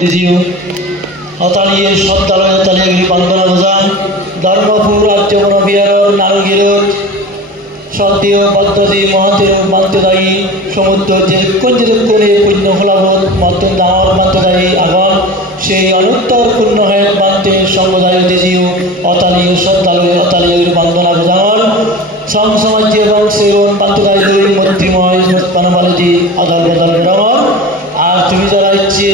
দিজিও অতালিয়ে সদ্দালয় অতালিয়াগিরি বান্দনা বোঝান ধর্মপুর রাজ্যবন বিহার নারগির সদ্দেহ পদ্ধতি মহাতের মান্ত্যদায়ী সমুদ্র যে কোনে পুণ্য ফলাবোধ মত ডাঙর মান্ত্যদায়ী আগন সেই অনুত্তর পূর্ণ হয় মান্তে সঙ্গদায়ী দিজিও অতালিয়ে সদ্দালয় অতালিয়াগিরি বান্দনা বোঝান সংসমাজ্য এবং সেবন মান্ত্যদায়ী দুই মৈত্রীময় পানবালিদি আদাল বদল রমন আর তুমি যারা ইচ্ছে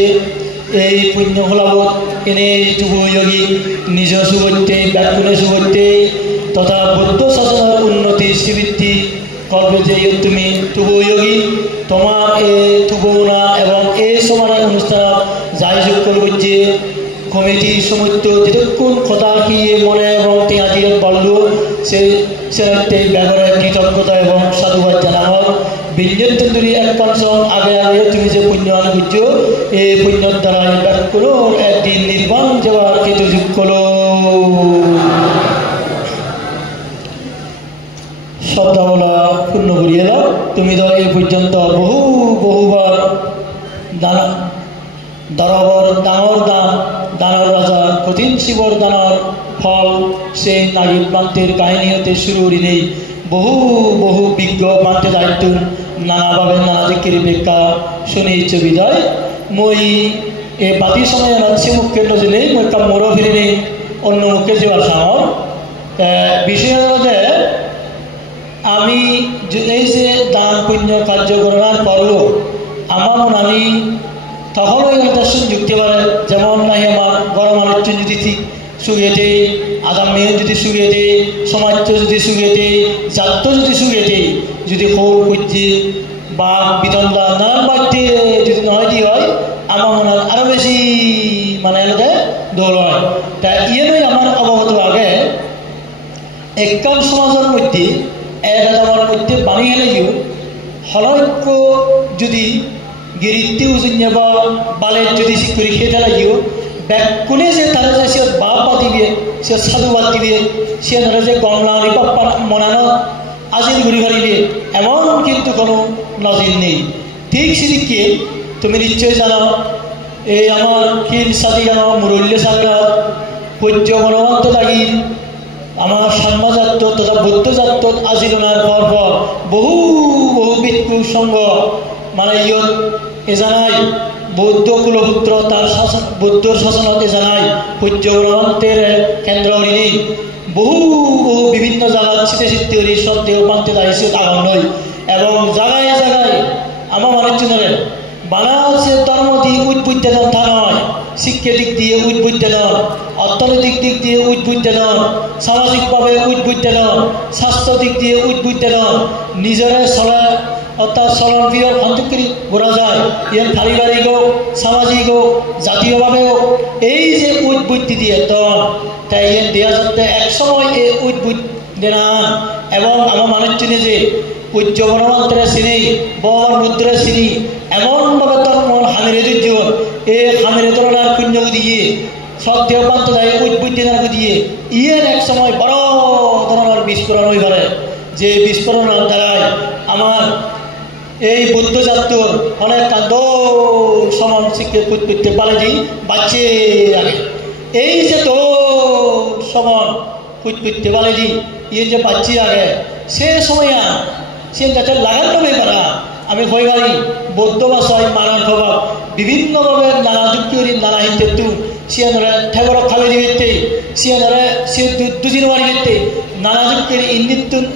এই পুণ্য ফলাবোধ এনে যুগযোগী নিজ সুগত্যে ব্যাকুলে সুগত্যে তথা বুদ্ধ শাসনের উন্নতি শ্রীবৃদ্ধি করবে যে তুমি যুগযোগী তোমার এই তুবনা এবং এই সময় অনুষ্ঠান যাই যোগ করবে যে কমিটি সমুদ্র যেটুকুন কথা কি মনে এবং তিয়াজির বলল সে ব্যাপারে কৃতজ্ঞতা এবং সাধুবাদ জানাও বিঞ্জন্তরি এক কনসম আগে আগে তুমি যে পুণ্য আনুগুজ্য এই পুণ্যর দ্বারা ব্যাক করো একদিন নির্বাণ যাওয়ার কিন্তু যোগ করো শ্রদ্ধা বলা পূর্ণ করিয়ে দাও তুমি তো এই পর্যন্ত বহুবার দানবর ডাঙর দানর রাজা কঠিন শিবর দানর ফল সেই নাগির প্রান্তের কাহিনী হতে শুরু নেই বহু বিজ্ঞ প্রান্তে দায়িত্ব নানাভাবে নানা দিকের বেকা শুনে ইচ্ছে বিদায় মই এ বাতি সময় সে মুখ কেন্দ্র দিলে মই একটা মোড়ো ফিরে নেই অন্য মুখে যাওয়ার সামর বিষয় হল যে আমি এই যে দান পুণ্য কার্য করার পরও আমার আমি তখন ওই দর্শন যুক্তি পারে যেমন নাই আমার বড় মানুষজন যদি ঠিক সুগে দেয় আগাম মেয়ে যদি সুগে দেয় সমাজ যদি সুগে দেয় জাত যদি সুগে দেয় যদি হোক খুঁজছে বা বিতন্দা নানান বাড়িতে যদি নহয় দিয়ে হয় আমার মনে হয় আরও বেশি মানে এলাকায় দোল হয় তাই ইয়ে নয় আমার অবগত আগে এককাল সমাজের মধ্যে এক আদামার মধ্যে বানিয়ে এলেও হলক্য যদি গিরিতে উজুনিয়া বা বালের যদি শিক্ষরি খেতে লাগিও ব্যাকুলে যে তারা যে সে বাপ দিবে সে সাধুবাদ দিবে সে ধরে যে গমলা বাপ্পা মনানো আজিল ঘুরি ঘাড়িবে এমন কিন্তু কোনো নজির নেই ঠিক সেদিকে তুমি নিশ্চয় জানো এই আমার খিল সাদি জানো মুরল্য সাগরা পূজ্য মনোবন্ত লাগি আমার সাম্যজাত তথা বুদ্ধজাত আজিলনার পর বহু ভিক্ষু সঙ্গ মানে ইয়ত এ জানাই বৌদ্ধ কুলপুত্র তার শাসন বৌদ্ধর শাসনত এ জানাই পূজ্য মনোবন্তের কেন্দ্র নেই বহু বিভিন্ন জায়গার শীতে শীতে সত্ত্বেও পান্তে দাঁড়িয়েছে আগাম নয় এবং জায়গায় জায়গায় আমার মানুষজনের বানাচ্ছে ধর্ম দিয়ে উদ্বুদ্ধ তা নয় শিক্ষা দিক দিয়ে উদ্বুদ্ধ অর্থনৈতিক দিক দিয়ে উদ্বুদ্ধ সামাজিকভাবে উদ্বুদ্ধ স্বাস্থ্য দিক দিয়ে উদ্বুদ্ধ নিজেরা চলা অর্থাৎ চলনপ্রিয় সন্তোষী ঘোরা যায় ইয়ার পারিবারিক হোক সামাজিক হোক জাতীয়ভাবে হোক এই যে উদ্বুদ্ধি দিয়ে তাই ইয়ার দেওয়া যাতে একসময় এই উদ্বুদ্ধ এবং আমার মানুষজনে যে পূজ্য বনমন্ত্রে চিনি বর মুদ্রা চিনি এমনভাবে তোর মন হামিরে দুর্যোগ এই হামিরে তুলনার পুণ্য দিয়ে শ্রদ্ধেয় প্রান্ত যায় উদ্বুদ্ধি দিয়ে ইয়ের এক সময় বড় ধরনের বিস্ফোরণ হয়ে পারে যে বিস্ফোরণের দ্বারাই আমার এই বুদ্ধজাতর অনেক কান্দ সমান শিক্ষা করতে পারে যে বাচ্চে আগে এই যে তো সমান করতে পারে যে ইয়ে যে বাচ্চি আগে সে সময় সে যাতে লাগানো পারা আমি হয়ে পারি বৌদ্ধ ভাষায় মানার প্রভাব বিভিন্নভাবে নানা যুক্তি নানা হিন্দু সে ধরে ঠেগর খাবে দিবে সে ধরে সে দুদিন মারি দিতে নানা যুক্তির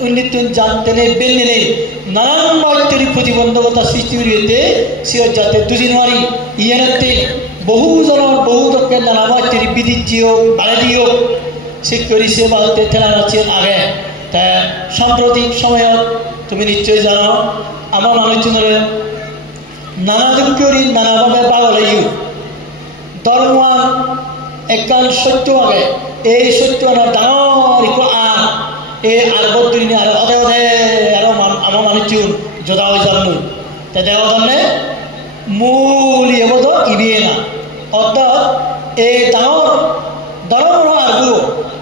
উন্নীতুন জানতে নেই বেলনে নেই নানান বাড়িতে প্রতিবন্ধকতা সৃষ্টি করিতে সে যাতে দুদিন মারি ইয়েতে বহুজনের বহু দক্ষের নানা বাড়িতে বিদিচ্ছি হোক বাড়ি হোক সে করি সে বাড়িতে ঠেলা যাচ্ছেন আগে তা সাম্প্রতিক সময়ত তুমি নিশ্চয় জানো আমার মানুষজনের নানা যুক্তি নানাভাবে পাগল হইও ধর্ম এককাল সত্য আগে এই সত্য ডাঙর এই আর বদিনে আর অধে অধে আরো আমার মানুষজন যোদা হয়ে যান তাই দেওয়া জন্যে মূল ইয়েবদ ইবিয়ে না অর্থাৎ এই ডাঙর ধর্ম আরবো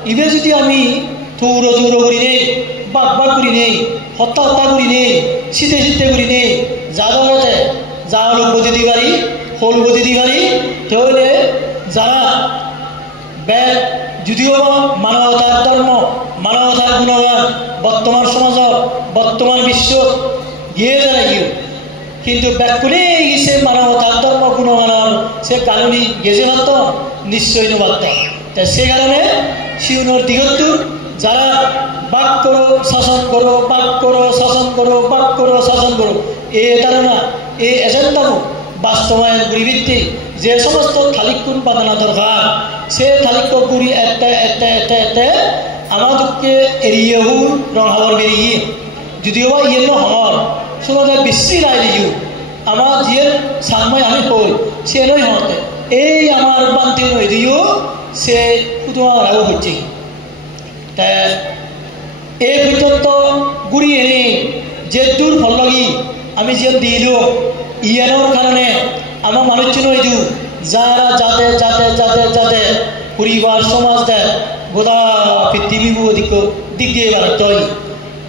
ইবে যদি আমি থৌর করি নেই বাক করি নেই হত্যা করি নেই শীতে করি নেই যা দরতে যা লোক দিতে পারি হলবতী দিবারি তাহলে যারা যদিও মানবতার ধর্ম মানবতার গুণগান বর্তমান সমাজত বর্তমান বিশ্ব গিয়ে যারা কিন্তু ব্যাকুলে গেছে মানবতার ধর্ম গুণগান সে কানুনি গেছে ভাত নিশ্চয়ই নবার্ত তাই সে কারণে শিউনের দিগত্তর যারা বাক করো শাসন করো বাক করো শাসন করো বাক করো শাসন করো এই ধারণা এই এজেন্ডাও বাস্তবায়ন গুড়িভিত্তিক যে সমস্ত থালিকুন বানানো দরকার সে থালিক গুড়ি একটা আমাদেরকে এড়িয়ে রঙাবর বেরিয়ে যদিও বা ইয়ে নহর শুনে বিশ্রী রায় দিও আমার যে সাময় আমি হই সে নই হতে এই আমার বান্তি নই দিও সে শুধু আমারও হচ্ছে তা এই পর্যন্ত গুড়ি এনে যে দূর ভাল লাগি আমি যে দিল ইয়ানোর কারণে আমার মানুষজন হইতু যারা যাতে যাতে যাতে যাতে পরিবার সমাজ দেয় গোদা পৃথিবী দিক দিয়ে বাড়াতে হয়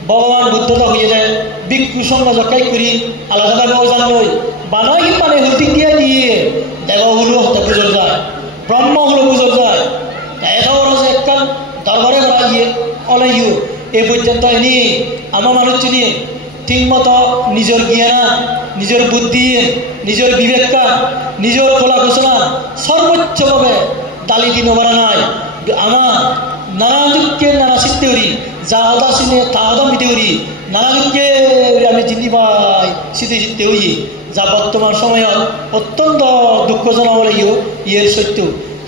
ভগবান বুদ্ধতা হয়ে যায় ভিক্ষু সঙ্গ জকাই করি আলাদা আলাদা জান লই বানাই মানে হুতিক দিয়ে দিয়ে দেব হলো হতে পুজোর যায় ব্রহ্ম হলো পুজোর যায় এটাও যে একটা দরবারে বাড়িয়ে অলাইও এই পর্যন্ত এনে আমার মানুষজনী ঠিকমতো নিজের জ্ঞান নিজের বুদ্ধি নিজের বিবেকা নিজের কলা ঘোষণা সর্বোচ্চভাবে দালি দিন বাড়া নাই আমার নানা দুঃখে নানা সিদ্ধি করি যা হতা সিনে তা হতা মিটে করি নানা দুঃখে আমি চিনি পাই সিদ্ধি সিদ্ধি হই যা বর্তমান সময়ত অত্যন্ত দুঃখজনক বলে ইয়ের সত্য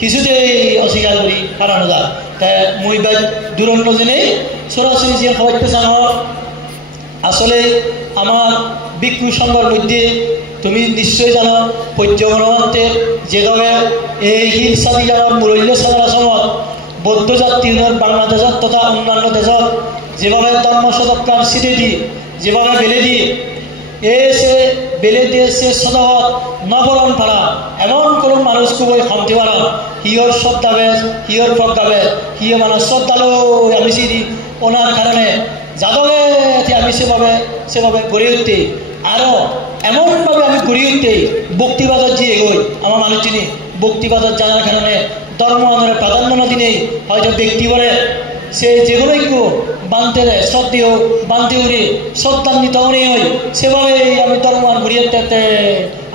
কিছুতেই অস্বীকার করি হারানো যায় তাই মই বাই দুরন্ত জেনে সরাসরি যে সবাইকে জানো আসলে আমার ভিক্ষু সংঘর মধ্যে তুমি নিশ্চয় জানো পর্যগণমান্তের যে দলে এই হিল সাদি যাওয়ার মূল্য সাধারণ সময় বৌদ্ধ জাতির বাংলাদেশত তথা অন্যান্য দেশত যেভাবে ধর্ম শতকার সিটে দিয়ে যেভাবে বেলে দিয়ে এসে বেলে দিয়ে সে সদগত নবরণ ফারা এমন কোনো মানুষ খুবই ক্ষমতি পারা হিয়র শ্রদ্ধাবেশ হিয়র প্রজ্ঞাবেশ হিয় মানুষ শ্রদ্ধালো আমি সিদি ওনার কারণে যাদবে আমি সেভাবে গড়ে উঠতে আরও এমনভাবে আমি গড়ে উঠতে ভক্তিবাদত যে এগোই আমার মানুষজনী ভক্তিবাদত জানার কারণে ধর্ম আমাদের প্রাধান্য না দিনে হয়তো ব্যক্তি বলে সে যে কোনো একটু বানতে দেয় শ্রদ্ধেয় বানতে উড়ে শ্রদ্ধান্বিত উনি হই সেভাবে আমি ধর্ম ঘুরিয়ে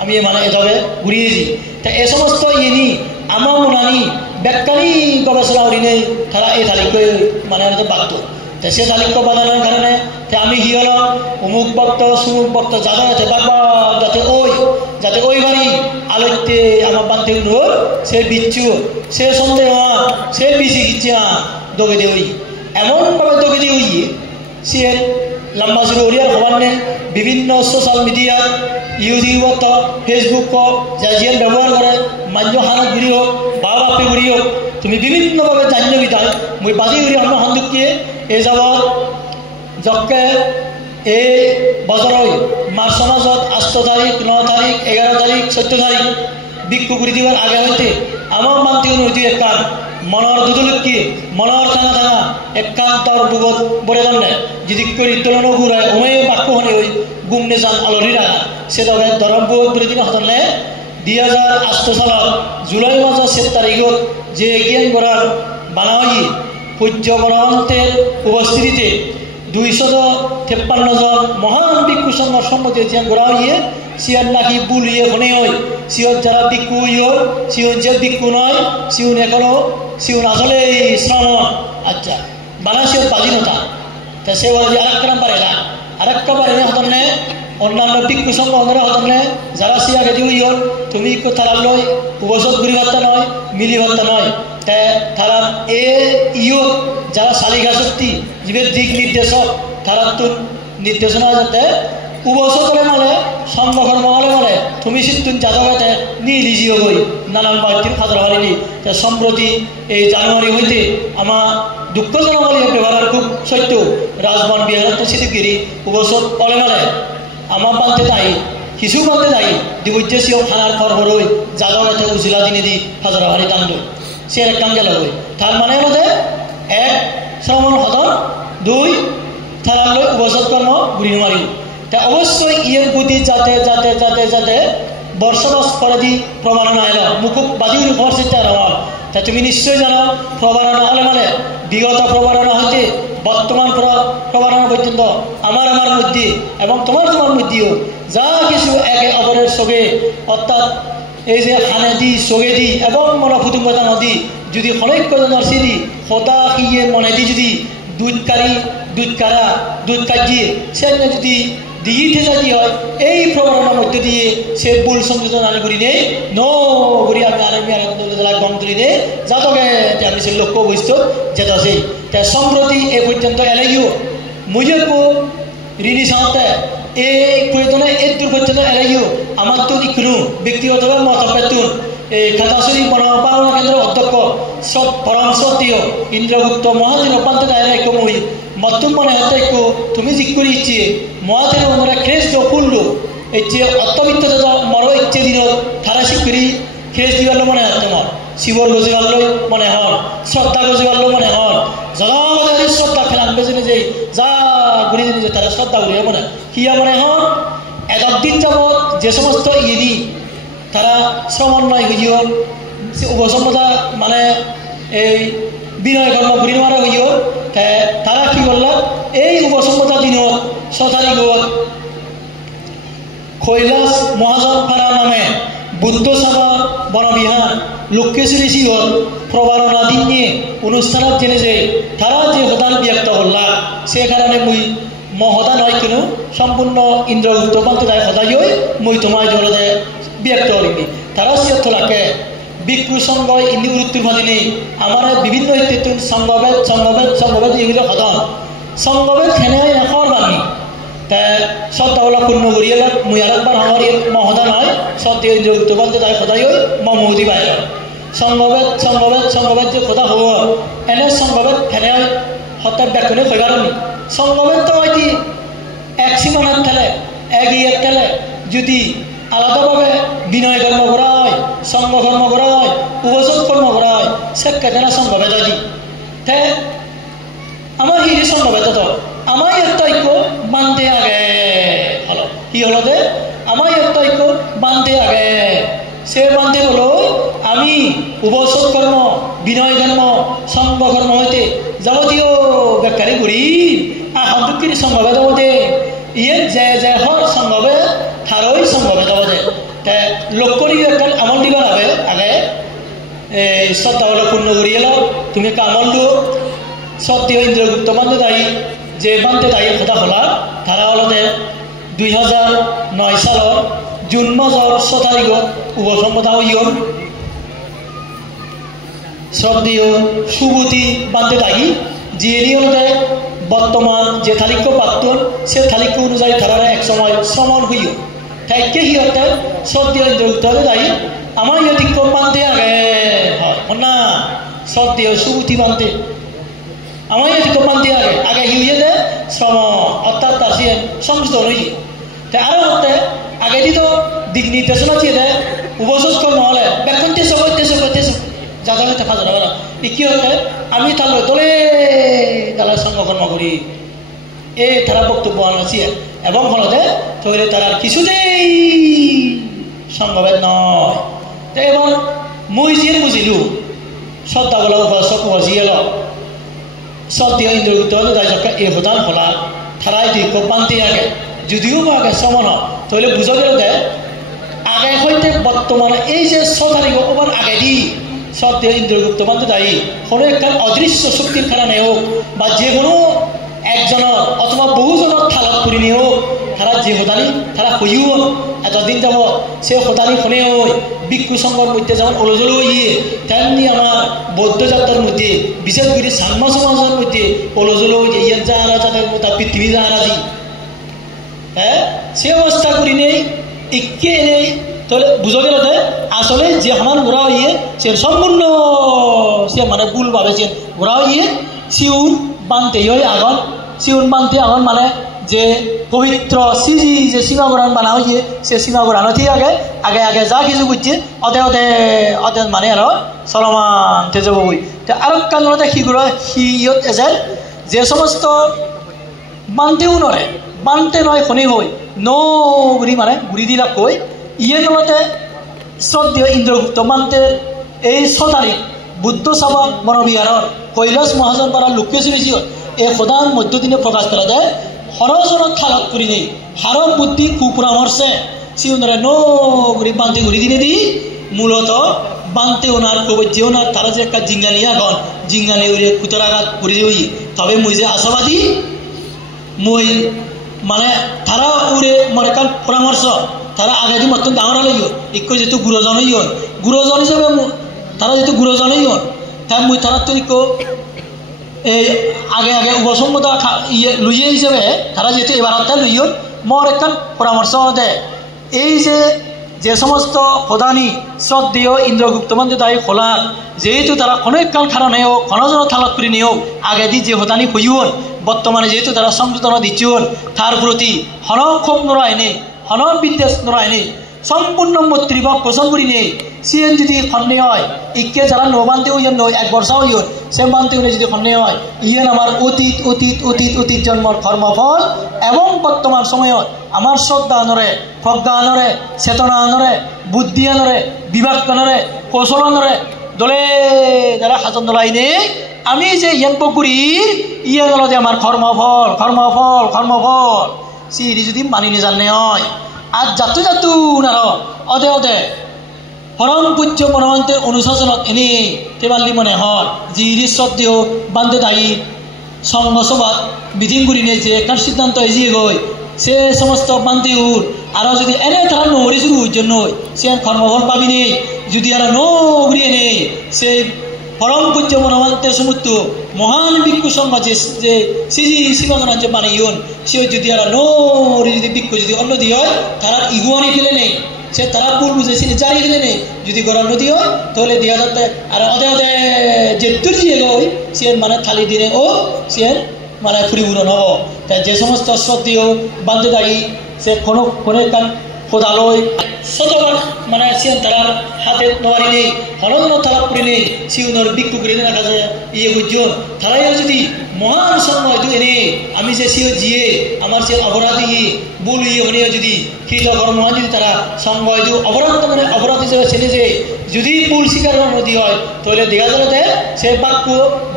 আমি মানে এভাবে ঘুরিয়েছি তা এ সমস্ত ইনি আমার মনানি ব্যাখ্যানি গবেষণা উড়ি নেই তারা এই তালিকা মানে বাধ্য তা সে তালিকা বানানোর কারণে আমি কি হল অমুক ভক্ত সুমুক ভক্ত যাতে বারবার যাতে ওই বাড়ি আলোতে আমার বানতে উঠল সে বিচ্ছু সে সন্দেহ সে বিচি গিচ্ছে দোকে দিয়ে ওই এমনভাবে দোকে দিয়ে উইয়ে সে লম্বা শুরু ওরিয়ার খবর নেই বিভিন্ন সোশ্যাল মিডিয়া ইউটিউবত ফেসবুক যা যে ব্যবহার করে মান্য হানত ঘুরি হোক বাবা বাপে ঘুরি হোক তুমি বিভিন্নভাবে জান্য বিতাই মই বাজি ঘুরি আমার সন্দুককে এই যাবত যকে এই বছর মার সমাজত 8 তারিখ 9 তারিখ 11 তারিখ 14 তারিখ ভিক্ষু ঘুরি দিবার আগে হইতে আমার মানতে হইতে একান মনের দুদলুকি মনের থানা থানা একান্তর বুগত বলে জানে যদি করে তুলনা ঘুরায় ওই বাক্য হনে ওই গুমনে যান আলরি রাখা সে তবে ধরম বুগত বলে দিন হতনে 2008 সালত জুলাই মাসের 7 তারিখত যে জ্ঞান করার বানাওয়ি পূজ্য গণমন্ত্রের উপস্থিতিতে 253 জন মহান ভিক্ষু সংঘর সম্মতি যে গোড়া হইয়ে সিয়ন নাকি বুলিয়ে হনে হয় সিয়ন যারা ভিক্ষু হইয় সিয়ন যে ভিক্ষু নয় সিয়ন এখনো সিয়ন আসলে শ্রমণ আচ্ছা বানা সিয়ন বাজিনতা তা সে বলে যে আরেকটা নাম্বার এলা আরেকটা বার এনে হতনে অন্যান্য ভিক্ষু সংঘ অন্যরা হতনে যারা সিয়াকে দিয়ে হইয় তুমি তারা লয় উপসদ ঘুরি ভাত্তা নয় মিলি ভাত্তা নয় তারা ইয় যারা শালিকা শক্তি জীবের দিক নির্দেশক তারা তো নির্দেশনা যাতে উপসলে মানে সংগঠন মহলে মানে তুমি সিদ্ধুন যাদবে নিলিজিও গই নানান বাড়ির ফাদর হয়নি সম্প্রতি এই জানুয়ারি হইতে আমার দুঃখজনক বলে ব্যবহার খুব সত্য রাজবন বিহার সিদ্ধিগিরি উপসদ বলে মানে আমার বানতে তাই কিছু বানতে তাই দিবজ্জেসীয় খানার খরবর হই যাদবে উজিলা দিনে দি ফাদর হারি দান্ড সে এক কাম গেল হই তার মানে আমাদের 1 শ্রমণ হদন 2 তারা উপসদ কর্ম ঘুরি মারি তা অবশ্যই ইয়ের বুদ্ধি যাতে যাতে যাতে যাতে বর্ষদশ পরাধি প্রমাণনা এলো মুকুব বাদির উপস্থিতা রহমান তা তুমি নিশ্চয় জানো প্রমাণনা হলে মানে বিগত প্রমাণনা হতে বর্তমান প্রমাণনা পর্যন্ত আমার মধ্যে এবং তোমার মধ্যেও যা কিছু একে অপরের সঙ্গে অর্থাৎ এই যে হানেদি সগেদি এবং মনফুতুঙ্গতা নদী যদি হলৈক্যজনের সিদি হতা ইয়ে মনেদি যদি দুধ কাজিয়ে সে যদি দিতে যাতি হয় এই প্রবণতার মধ্যে দিয়ে সে ভুল সংযোজন আনি করি নেই নগরী আমি গম তুলি নেই যাতকে আমি সে লক্ষ্য বস্তু যেটা সেই তা সম্প্রতি এ পর্যন্ত এলাইও মুজকো ঋণী সাথে এই প্রয়োজনে এই দুর্পর্যন্ত এলাইও আমার তো ইকুনু ব্যক্তিগতভাবে মতভেদুন এই খাতাশুরি বনপালন কেন্দ্রের অধ্যক্ষ সব পরামর্শ দিও ইন্দ্রগুপ্ত মহাজন অপান্ত দায়রা কমই মতুম মনে হতে তুমি জিজ্ঞুরি ইচ্ছে মহাজের ওনারা খেস ফুললো ইচ্ছে অত্যবিত্ত মরো ইচ্ছে দিন তারা শিক্ষুরি খেস দিবার মনে হয় তোমার শিবর গজিবার মনে হন শ্রদ্ধা গজিবার মনে হন জনগণের শ্রদ্ধা ফেলান বেজনে যে যা ঘুরি দিন যে তারা শ্রদ্ধা ঘুরিয়ে মনে কিয়া মনে হন এতদিন যাবৎ যে সমস্ত ইদি তারা সমন্বয় হইও উপসম্পদা মানে এই বিনয় কর্ম ঘুরি মারা হইও তারা কি করলো এই উপসম্পদা দিনত 6 তারিখ কৈলাস মহাজন ফারা নামে বুদ্ধ সভা বনবিহার লোকেশ্বরী শিহর প্রবারণা দিন নিয়ে অনুষ্ঠানত জেনে যে তারা যে হদান ব্যক্ত করলা সে কারণে মুই মহদা নয় কেন সম্পূর্ণ ইন্দ্রগুপ্ত পান্ত দায় সদাই মুই তোমায় জলদে ব্যক্ত করিনি তারা সিয়ত লাগে বিক্রুসঙ্গ ইন্দি উত্তর ভাদিনী আমার বিভিন্ন ইত্যাদি সংগবেদ এগুলো সদন সংগবেদ খেনে এখন বানি তা সত্তাওয়ালা পূর্ণ করিয়ে মুই আরেকবার আমার মহদা নয় সত্য ইন্দ্রগুপ্ত পান্ত দায় সদাই মমৌদি বাইর সংগবেদ যে কথা হব এনে সংগবেদ খেনে হত্যা ব্যাকুনে হইবারনি সংগবেদ তো হয় কি এক সীমানার ঠেলে এক ইয়ের ঠেলে যদি আলাদাভাবে বিনয় কর্ম করা হয় সঙ্গ কর্ম করা হয় উপযোগ কর্ম করা হয় সে কেটেনা সংগবেদ দি তে আমার হিরি সংগবেদ তো আমার একটা ঐক্য বান্ধে আগে হলো কি হলো দে আমার একটা ঐক্য বান্ধে আগে সে বান্ধে হলো আমি উপযোগ কর্ম বিনয় কর্ম সঙ্গ কর্ম হইতে যাবতীয় বেকারি করি হন্তকির সংগবেদ হতে ইয়ে যে হর সংগবেদ থারই সংগবেদ হতে লক্ষ্য একটা আমল দিবার আগে শ্রদ্ধাবল পূর্ণ করিয়ে লো তুমি একটা আমল দিও সত্য ইন্দ্রগুপ্ত বান্ধে দায়ী যে বান্ধে দায়ী কথা হলা তারা হল 2009 সালের জুন মাসের 6 তারিখত উপসম্পদা হইন শ্রদ্ধেয় সুবতী বান্ধে দায়ী যিনি হলতে বর্তমান যে তালিক্য প্রাক্তন সে তালিক্য অনুযায়ী তারা এক সময় সমন হইও তাইকে সিহঁতে শ্রদ্ধেয় ইন্দ্রগুপ্ত দায়ী আমার ইয়তিক্য বান্ধে আগে হয় না শ্রদ্ধেয় সুবতী বান্ধে আমার ইয়তিক্য বান্ধে আগে হিউয়ে দে শ্রম অর্থাৎ তার সে সংশোধন হইয়ে তা আরো হতে আগে দিত দিক নির্দেশনা দিয়ে দেয় উপযোগ নহলে বেক্ষণ তেজ যাদা হইতে ফাজর হল কি হতে আমি তাহলে দলে তালার সঙ্গকর্ম করি এই তারা বক্তব্য আনাছি এবং ফলতে তৈরি তারা কিছুতেই সংগবেদ নয় তো এবার মুই যে বুঝিলু শ্রদ্ধা বলা উপাসক বজিয়েল শ্রদ্ধেয় ইন্দ্রগুপ্ত দায়িত্বকে এই প্রদান ফলা তারাই দিক বান্তি আগে যদিও আগে সমন তাহলে বুঝা গেল দে আগে হইতে বর্তমানে এই যে 6 তারিখ ওবার আগে দি শ্রদ্ধেয় ইন্দ্রগুপ্ত বান্ধে দায়ী কোনো একটা অদৃশ্য শক্তির কারণে হোক বা যে কোনো একজনের অথবা বহুজনের থালত করে নিয়ে হোক তারা যে হতানি তারা হইও এতদিন যাব সে হতানি ফোনে হয় বিক্ষুসঙ্গর মধ্যে যেমন ওলজল ইয়ে তেমনি আমার বৌদ্ধ যাত্রার মধ্যে বিশেষ করে সাম্য সমাজের মধ্যে ওলজল ইয়ার যাহারা যাদের মতো পৃথিবী যাহারা দি হ্যাঁ সে অবস্থা করি নেই একে নেই তাহলে বুঝা গেল যে আসলে যে আমার ঘোরা হইয়ে সে সম্পূর্ণ সে মানে ভুল ভাবেছে ঘোরা হইয়ে শিউর বানতে হয় আগন শিউর বানতে আগন মানে যে পবিত্র সিজি যে সীমাগ্রহণ বানা হয়েছে সে সীমাগ্রহণ ঠিক আগে যা কিছু করছে অতে মানে আর চলমান তেজব বই আর কারণতে সিগুলো সিয়ত এজেল যে সমস্ত বানতেও নয় বানতে নয় শনি হই ন ঘুরি মানে ঘুরি দিলা কৈ ইয়ে নলতে শ্রদ্ধেয় ইন্দ্রগুপ্ত মান্তে এই 6 তারিখ বুদ্ধ সভা বনবিহারের কৈলাস মহাজন পাড়ার লোকে শুনেছি এই প্রধান মধ্যদিনে প্রকাশ করা যায় হরজন থালত করি নেই হার বুদ্ধি কুপরামর্শে সিউনরা নগরী বান্তে ঘুরি দিনে দি মূলত বান্তে ওনার কবজ্জে ওনার তারা যে একটা জিঙ্গানি এখন জিঙ্গানি উড়ে কুতরাঘাত ঘুরি দিই তবে মুই যে আশাবাদী মই মানে তারা উড়ে মনে কাল পরামর্শ তারা আগে দিন মতন ডাঙর হলে ইক যেহেতু গুরুজনই হন গুরুজন হিসেবে তারা যেহেতু গুরুজনই হন তাই মুই তারা তো এই আগে আগে উপসম্মতা ইয়ে লইয়ে হিসেবে তারা যেহেতু এবার লইয়ন মর একটা পরামর্শ দেয় এই যে সমস্ত প্রধানী শ্রদ্ধেয় ইন্দ্রগুপ্ত মন্ত্রী দায়ী খোলার যেহেতু তারা অনেককাল কারণেও খনজন থালত করে নিয়েও আগে দি যে প্রধানী হইয়ন বর্তমানে যেহেতু তারা সংযোজনা দিচ্ছেন তার প্রতি হন ক্ষোভ নড়াই নেই হন বিদ্বেষ নড়াই নেই সম্পূর্ণ মৈত্রীভাব পোষণ করি নেই সিএন যদি খন্নে হয় ইকে যারা নবান্তে হইন নয় 1 বর্ষা হইন সে বান্তে হলে যদি খন্নে হয় ইয়েন আমার অতীত অতীত অতীত অতীত জন্মর কর্মফল এবং বর্তমান সময়ত আমার শ্রদ্ধা আনরে প্রজ্ঞা আনরে চেতনা আনরে বুদ্ধি আনরে বিভাগ আনরে কৌশল আনরে দলে যারা হাজন দলাই নেই আমি যে ইয়েন পকুরি ইয়ে গেল যে আমার কর্মফল কর্মফল কর্মফল সিরি যদি মানি নিজানে হয় আর যাতু যাতু নার অদে অদে পরম পূজ্য মনোমন্ত্রের অনুশাসনত এনে কেবালি মনে হয় যিরি শ্রদ্ধেয় বান্ধে দায়ী সংঘসভাত মিটিং করি নিয়ে যে একটা সিদ্ধান্ত এজিয়ে গই সে সমস্ত বান্ধে উঠ আরও যদি এনে তারা নহরি শুরু জন্য সে কর্মফল পাবি নেই যদি আর নগরিয়ে নেই সে পরম পূজ্য মনোমন্ত্রের সমুদ্র মহান ভিক্ষু সংঘ যে সিজি শিবাঙ্গনাথ যে বানাইন সে যদি আর নহরি যদি ভিক্ষু যদি অন্য দিয়ে হয় তারা ইগুয়ানি ফেলে নেই সে তারা ভুল বুঝে সে জারি ফেলে নেই যদি গরম নদী হয় তাহলে দিয়া যাতে আর অদে অদে যে তুর্জিয়ে গই সে মানে থালি দিনে ও সে মানে পরিপূরণ হব তাই যে সমস্ত শ্রদ্ধেয় বান্ধে দাঁড়ি সে কোনো কান খোদালয় শতবার মানে সে তারার হাতে নোয়ারি নেই হরণ তারা করে নেই সিউনর ভিক্ষু করে রাখা যায় ইয়ে বুঝুন তারাইও যদি মহান সম্ময় এনে আমি যে সিও জিয়ে আমার সে অপরাধী ভুল ইয়ে হলেও যদি কৃত কর্ম যদি তারা সম্ময় অপরাধ মানে অপরাধ হিসেবে ছেলে যে যদি ভুল স্বীকার নদী হয় তাহলে দেখা যাবে সে বাক্য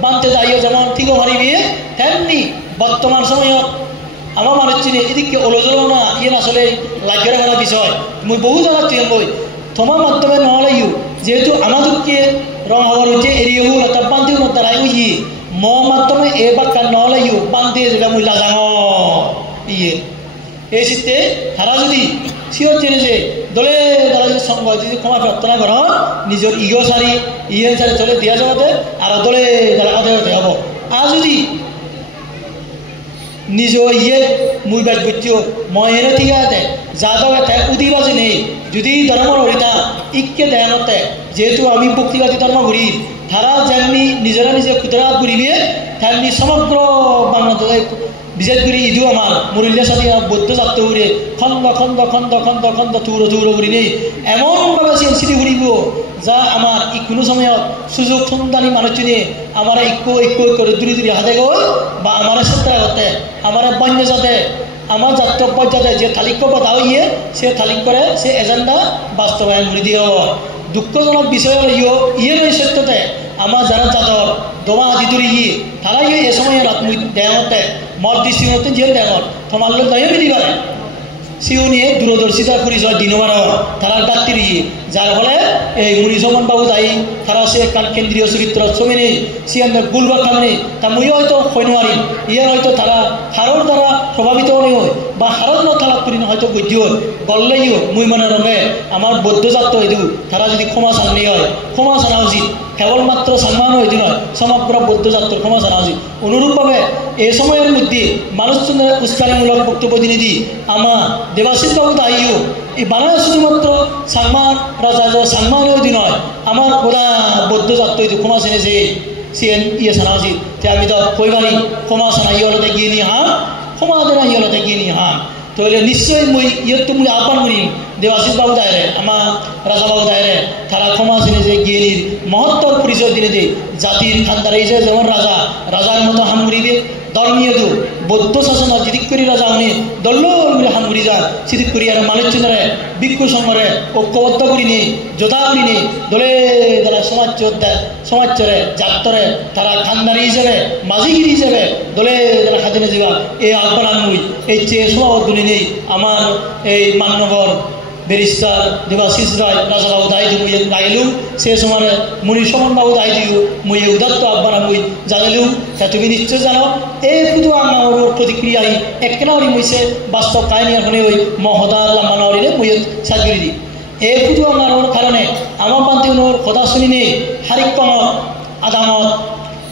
বানতে দাঁড়িয়ে যেমন ঠিক হারিয়ে তেমনি বর্তমান সময়ত আমার মানুষ চিনে এদিকে ওলজল না ইয়ে আসলে লাগিয়ে রাখার বিষয় মুই বহু জায়গা তুই বই তোমার মাধ্যমে নহলেও যেহেতু আমাদেরকে রং হওয়ার হচ্ছে এড়িয়ে হল তার বান্ধে তারাই ইয়ে ম মাধ্যমে এ বাক্যার নহলেও বান্ধে যেটা মুই লাগাং ইয়ে এই শীতে তারা যদি সিওর চেনে যে দলে তারা যদি সঙ্গ যদি ক্ষমা প্রার্থনা কর নিজের ইগো সারি ইয়ে সারি চলে দিয়া যাবে আর দলে তারা অধে হতে হব আর যদি নিজ ইয়ে মুই বাজ বুঝছো মই এনে ঠিক আছে যাদব এতে উদিবাজি নেই যদি ধর্ম হরিতা ইকে দেয়ানতে যেহেতু আমি ভক্তিবাদী ধর্ম ঘুরি তারা যেমনি নিজেরা নিজে ক্ষুদ্রা ঘুরিবে তেমনি সমগ্র বাংলাদেশ বিশেষ করে ইদু আমার মুরুলিয়া সাথে বৌদ্ধ যাত্র ঘুরে খন্দ খন্দ খন্দ খন্দ খন্দ থুর থুর ঘুরি নেই এমনভাবে সিএনসিটি ঘুরিব যা আমার ই কোনো সময়ত সুযোগ সন্ধানী মানুষ নিয়ে আমার ইক্কো করে দূরে দূরে হাতে গো বা আমার চেষ্টা করতে আমার বন্য যাতে আমার যাত্রব্য যাতে যে তালিক্য কথা হইয়ে সে তালিক করে সে এজেন্ডা বাস্তবায়ন করে দিয়ে দুঃখজনক বিষয় হল ইয়ে নয় সত্যতে আমার যারা যাদর দোমা আদি দূরে গিয়ে তারা এ সময় দেয়ামতে মত দৃষ্টিমতে যে দেয়ামত তোমার লোক দায়ী মিলি পারে সিও নিয়ে দূরদর্শিতা পরিচয় দিনবার তারা ডাক্তি দিয়ে যার ফলে এই মুনিসমন বাবু দায়ী তারা সে কেন্দ্রীয় চরিত্র ছবি নেই সিয়ানের ভুল ব্যাখ্যা নেই তা মুই হয়তো হইনারি ইয়ে হয়তো তারা হারর দ্বারা প্রভাবিত নেই হয় বা হারত নথালাপ করি হয়তো বুদ্ধি হয় গল্লেইও মুই মনে রঙে আমার বৌদ্ধ জাত এদু তারা যদি ক্ষমা চাননি হয় ক্ষমা জানা উচিত কেবলমাত্র সম্মান হইতে নয় সমগ্র বৌদ্ধ জাতর ক্ষমা জানা উচিত অনুরূপভাবে এই সময়ের মধ্যে মানুষজনের উস্কানিমূলক বক্তব্য দিনে দি আমার দেবাশিস বাবু দায়ীও এই বানায় শুধুমাত্র সাংমান রাজা সাংমান হইতে নয় আমার গোদা বৌদ্ধ জাত হইতে ক্ষমা চেনেছে সিএন ইয়ে জানা উচিত যে আমি তো কইবারি ক্ষমা জানা ইহলতে গিয়ে নিয়ে হাম ক্ষমা দেনা ইহলতে গিয়ে নিয়ে হাম তাহলে নিশ্চয়ই মই ইয়তো মুই আহ্বান করিম দেবাশিস বাবু দায়রে আমার রাজা বাবু দায়রে তারা ক্ষমা চিনে যে গিয়েনির মহত্তর পরিচয় দিনে যে জাতির খানদার এই যে যেমন রাজার মতো হাম করিবে ধর্মীয় বৌদ্ধ শাসন জিদিক করি যাওনি দল্ল হামগুড়ি যান সিদিক করি আর মানুষজনরে ভিক্ষু সংঘরে ঐক্যবদ্ধ করি নেই যোদ্ধা করি নেই দলে তারা সমাজরে জাতরে তারা খানদানি হিসেবে মাঝিগিরি হিসেবে দলে তারা হাজিনে যাওয়া এই আহ্বান আনবই এই চেয়ে সমাবদ্ধনী নেই আমার এই মান্যবর ব্যারিস্টার দেবাশিস রায় রাজাবাবু দায়িত্ব মুই লাইলুম সে সময় মুনি সমন বাবু দায়িত্ব মুই উদাত্ত আহ্বান মুই জানালুম তা তুমি নিশ্চয় জানো এই শুধু আমার প্রতিক্রিয়াই একেবারে মুইছে বাস্তব কাহিনী এখন ওই মহদা লামানরে মুই সাজগিরি দিই এই শুধু আমার কারণে আমার পান্তে কথা শুনি নেই হারিকমত আদামত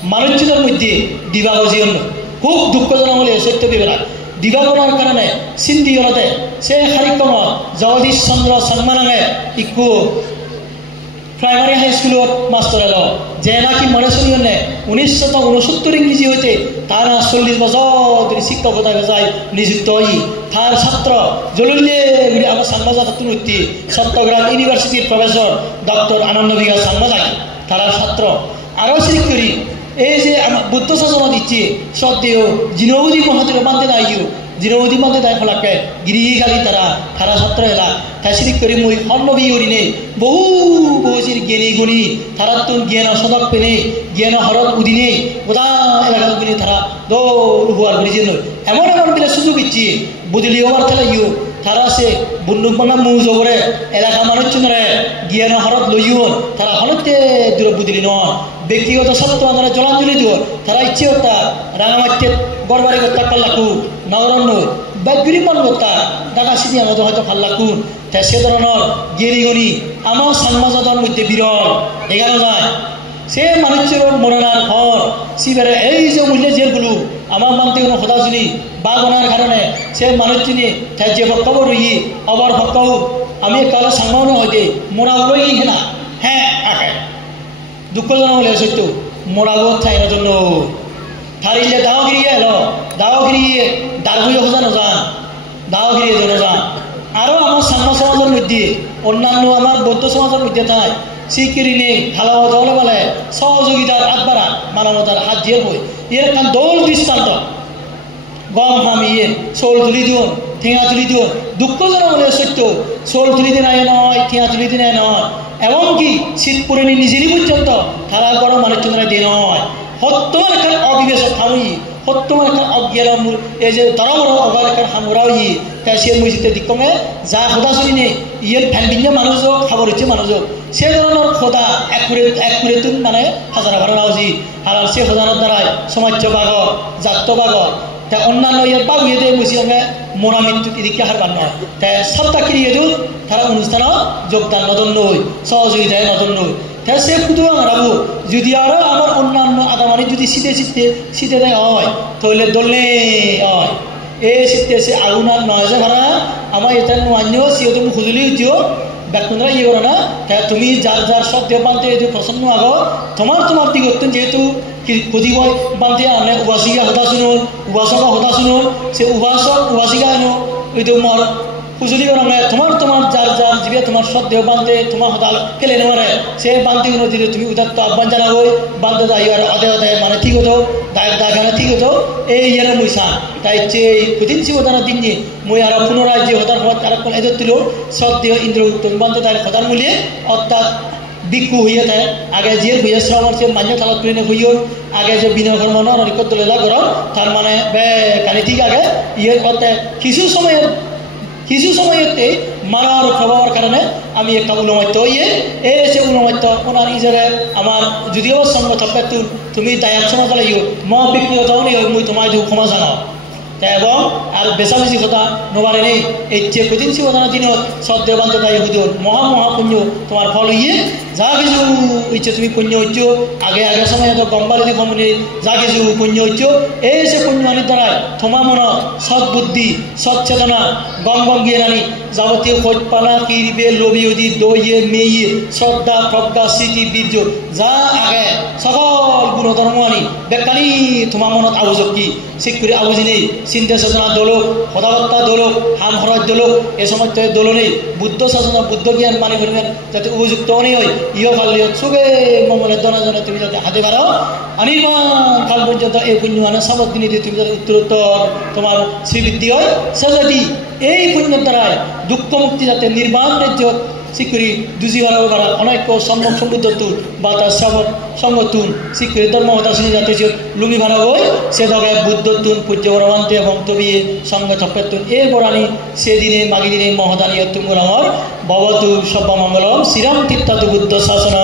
মানুষজনের মধ্যে দিবাগজি অন্য খুব দুঃখজনক হলে সত্য বিবেরা দিবাগনার কারণে সিন্ধি হলতে সে হারিকম জগদীশ চন্দ্র সন্মানাঙে ইকু প্রাইমারি হাই স্কুলত মাস্টার এলো যে নাকি মনে শুনি 1969 ইংরেজি হইতে তার 40 বছর ধরে শিক্ষকতা যায় নিযুক্ত হই তার ছাত্র জলুল্লে আমার সাংবাদিক উত্তি চট্টগ্রাম ইউনিভার্সিটির প্রফেসর ডক্টর আনন্দ বিকাশ সাংবাদিক তারা ছাত্র আরও শিখ করি এই যে বুদ্ধ শাসন দিচ্ছি সত্ত্বেও জিনৌদি মহাতের বান্ধে দায়ু জিনৌদি বান্ধে দায় ফলাকে গিরিহি গালি তারা খারা ছাত্র এলা তাই সিদিক করি মুই হন্নবী করি নেই বহু বহুচির জ্ঞানী গুণী তারা তুন জ্ঞান সদক পেনে জ্ঞান হরত উদিনে ওদা এলাকা উদিনে তারা দৌড় হুয়ার করি যেন এমন বিলে সুযোগ ইচ্ছি বুঝলি ওবার খেলা ইউ তারা সে বন্দুক বাঙা মৌজরে এলাকা মানুষজনরে জ্ঞান হরত লইও তারা হনতে দূর বুঝলি নয় ব্যক্তিগত সত্য তারা জলাঞ্জলি দিও তারা ইচ্ছে হত্যা রাঙামাটিতে গড়বাড়ি হত্যা পাল্লাকু নগরণ্য বা গিরিমান হত্যা ডাকা সিটি আমাদের হয়তো পাল্লাকু তাই সে ধরনের জ্ঞানীগণী আমার সাংবাদিকতার মধ্যে বিরল এগানো যায় সে মানুষের মরণার ঘর সিবারে এই যে মূল্য জেলগুলো আমার মানতে কোনো কথা শুনি বা গনার কারণে সে মানুষজনী তাই যে বক্তব্য রই অবর বক্তব্য আমি কালো সাংবাদিক হইতে মোরা লই না হ্যাঁ আঁকে দুঃখজনক হলে সত্য মোরাগো থাইর জন্য থারিলে দাওগিরিয়ে এলো দাওগিরিয়ে দারগুলো খোঁজা নজান দাওগিরিয়ে জন্য যান আরও আমার সাংবাদ সমাজের মধ্যে অন্যান্য আমার বৌদ্ধ সমাজের মধ্যে তাই স্বীকৃতি নেই ভালো দলে বলে সহযোগিতার আগবাড়া মানবতার হাত দিয়ে বই এর কান দৌল দৃষ্টান্ত গম হামিয়ে চোল তুলি দিও ঠেঙা তুলি দিও দুঃখজনক হলে সত্য চোল তুলি দিনাই নয় ঠেঙা তুলি দিনাই নয় এমনকি শীত পুরনি নিজেরই পর্যন্ত তারা বড় মানুষজনরা দিয়ে নয় সত্যমান এখন অবিবেচক খামই সত্যমান এখন অজ্ঞান এই যে তারা বড় অগার এখন হামুরাও ই তাই সে মসজিদে দিকমে যা খোদা শুনি নে ইয়ের ফ্যানবিঞ্জা মানুষ হোক খাবার হচ্ছে মানুষ হোক সে ধরনের খোদা এক করে তুন মানে হাজার হাজার নাওজি আর সে খোদানোর দ্বারাই সমাজ্য বাগর জাত বাগর তা অন্যান্য ইয়ার বাবু ইয়েতে মুসিমে মোরা মৃত্যু এদিকে হার বান্ন তাই সপ্তাহ কিরিয়েও তারা অনুষ্ঠানও যোগদান নদন নই সহযোগিতায় নদন নই তাই সে শুধু রাখবো যদি আরও আমার অন্যান্য আদামানি যদি শীতে দেয় হয় তাহলে দলে হয় এই শীতে সে আগুনার নয় যে ভাড়া আমার এটা নোয়াঞ্জো সিও তুমি খুঁজলি দিও ব্যাকুনরা ইয়ে করো না তাই তুমি যার যার সব দেব বানতে যদি প্রসন্ন আগো তোমার দিক যেহেতু খুঁজি বয় বানতে আনে উবাসিকা হতা শুনুন উবাসক হতা শুনুন সে উবাসক উবাসিকা আনো ওই তো মর খুঁজলি করো না তোমার যার যার জীবে তোমার সব দেহ বানতে তোমার হতাল ফেলে নেওয়ারে সে বানতে কোনো দিলে তুমি উদাত্ত আহ্বান জানাবই বান্ধে দায়ী আর অদে মানে ঠিক হতো দায়খানা ঠিক হতো এই ইয়ারে মুই চান তাই চেয়ে কুদিন শিবদানা দিন যে মুই আর পুনরায় যে হতার ফলত কারণ এদের তুলো সব দেহ ইন্দ্র তুমি বান্ধে তার হতার মূল্যে অর্থাৎ ভিক্ষু হইয়া থাকে আগে যে হইয়া শ্রমর সে মান্য থালত করে হইও আগে যে বিনয় কর্ম নরিকত তোলা গরম তার মানে কানে ঠিক আগে ইয়ে অর্থাৎ কিছু সময়তে মানার প্রভাবের কারণে আমি একটা উন্মত্য হইয়ে সে উন্মত্য ওনার ইজরে আমার যদিও সঙ্গ থাকবে তুমি দায়াত সমাজ লাগিও ব্যক্তিগত মুই তোমার ক্ষমা জানাও এবং আর বেশাবেশি কথা নবারে নেই এই যে প্রতিদিন শিবদানা দিনত সব দেবান্ত দায়ী হুদ মহাপুণ্য তোমার ফল ইয়ে যা কিছু ইচ্ছে তুমি পুণ্য হচ্ছ আগে সময় গম্বালি কমনি যা কিছু পুণ্য হচ্ছ এই সে পুণ্যহানির দ্বারাই তোমার মন সৎবুদ্ধি সৎচেতনা গম গিয়ে নানি যাবতীয় খোঁজপানা কিরিবে লোভি অধি দইয়ে মেয়ে শ্রদ্ধা প্রজ্ঞা স্মৃতি বীর্য যা আগে সকল গুণধর্ম আনি বেকানি তোমার মনত আবুজক কি শিখ করে আবুজি নেই চিন্তা চেতনা দোলক সদাবত্তা দোলক হাম হরত দোলক এ সময় দোল নেই বুদ্ধ শাসন বুদ্ধ জ্ঞান মানি করবেন যাতে উপযুক্ত নেই হয় ইয় কালিয় চুগে মমলে জনে জনে তুমি যাতে হাতে পারো অনির্বাণ কাল পর্যন্ত এই পুণ্য মানে সাবত দিনে তুমি যাতে উত্তরোত্তর তোমার শ্রীবৃদ্ধি হয় সে যদি এই পুণ্যের দ্বারায় দুঃখ মুক্তি যাতে নির্বাণ রাজ্য সিকুরি দুজি বারা অনেক সম্যক সমুদ্র তুন বা তার সঙ্গতুন সিকুরি ধর্ম হতাশনী যাতে লুঙ্গি ভাড়া হই সে দগায় বুদ্ধ তুন পূজ্য বরমান্তে এবং তবি সঙ্গে ছপ্পের তুন এর বরানি সেদিনে মাগি দিনে মহদানীয় তুমুর আমার ভবতু সব্য মঙ্গলম শ্রীরাম তীর্থাতু বুদ্ধ শাসন।